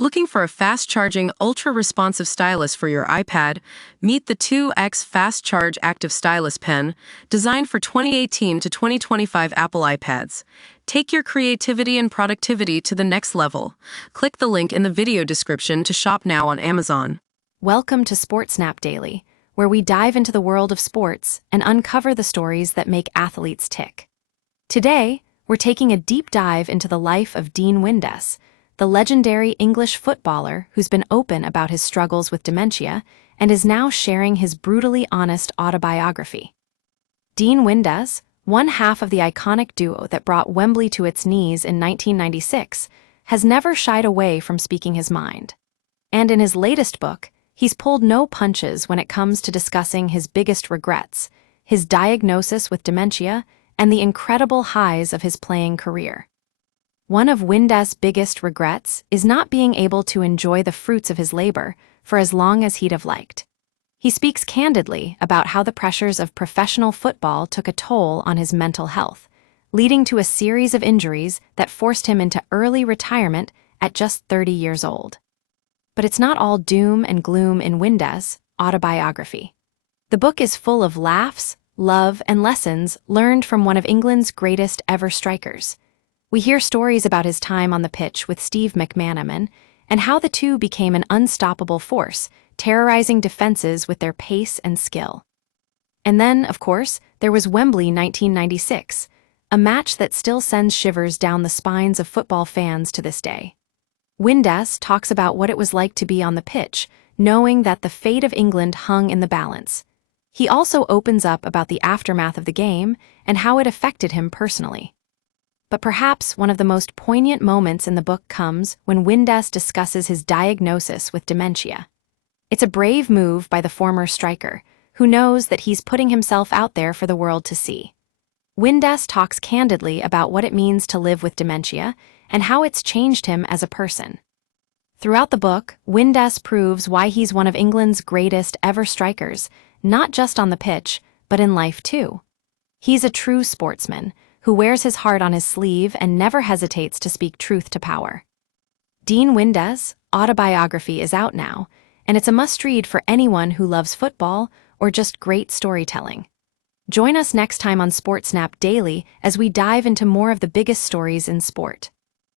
Looking for a fast-charging, ultra-responsive stylus for your iPad? Meet the 2X Fast Charge Active Stylus Pen, designed for 2018 to 2025 Apple iPads. Take your creativity and productivity to the next level. Click the link in the video description to shop now on Amazon. Welcome to SportSnap Daily, where we dive into the world of sports and uncover the stories that make athletes tick. Today, we're taking a deep dive into the life of Dean Windass, the legendary English footballer who's been open about his struggles with dementia and is now sharing his brutally honest autobiography. Dean Windass, one half of the iconic duo that brought Wembley to its knees in 1996, has never shied away from speaking his mind. And in his latest book, he's pulled no punches when it comes to discussing his biggest regrets, his diagnosis with dementia, and the incredible highs of his playing career. One of Windass' biggest regrets is not being able to enjoy the fruits of his labor for as long as he'd have liked. He speaks candidly about how the pressures of professional football took a toll on his mental health, leading to a series of injuries that forced him into early retirement at just 30 years old. But it's not all doom and gloom in Windass' Autobiography. The book is full of laughs, love, and lessons learned from one of England's greatest ever strikers. We hear stories about his time on the pitch with Steve McManaman and how the two became an unstoppable force, terrorizing defenses with their pace and skill. And then, of course, there was Wembley 1996, a match that still sends shivers down the spines of football fans to this day. Windass talks about what it was like to be on the pitch, knowing that the fate of England hung in the balance. He also opens up about the aftermath of the game and how it affected him personally. But perhaps one of the most poignant moments in the book comes when Windass discusses his diagnosis with dementia. It's a brave move by the former striker, who knows that he's putting himself out there for the world to see. Windass talks candidly about what it means to live with dementia and how it's changed him as a person. Throughout the book, Windass proves why he's one of England's greatest ever strikers, not just on the pitch, but in life too. He's a true sportsman, who wears his heart on his sleeve and never hesitates to speak truth to power. Dean Windass' Autobiography is out now, and it's a must-read for anyone who loves football or just great storytelling. Join us next time on SportSnap Daily as we dive into more of the biggest stories in sport.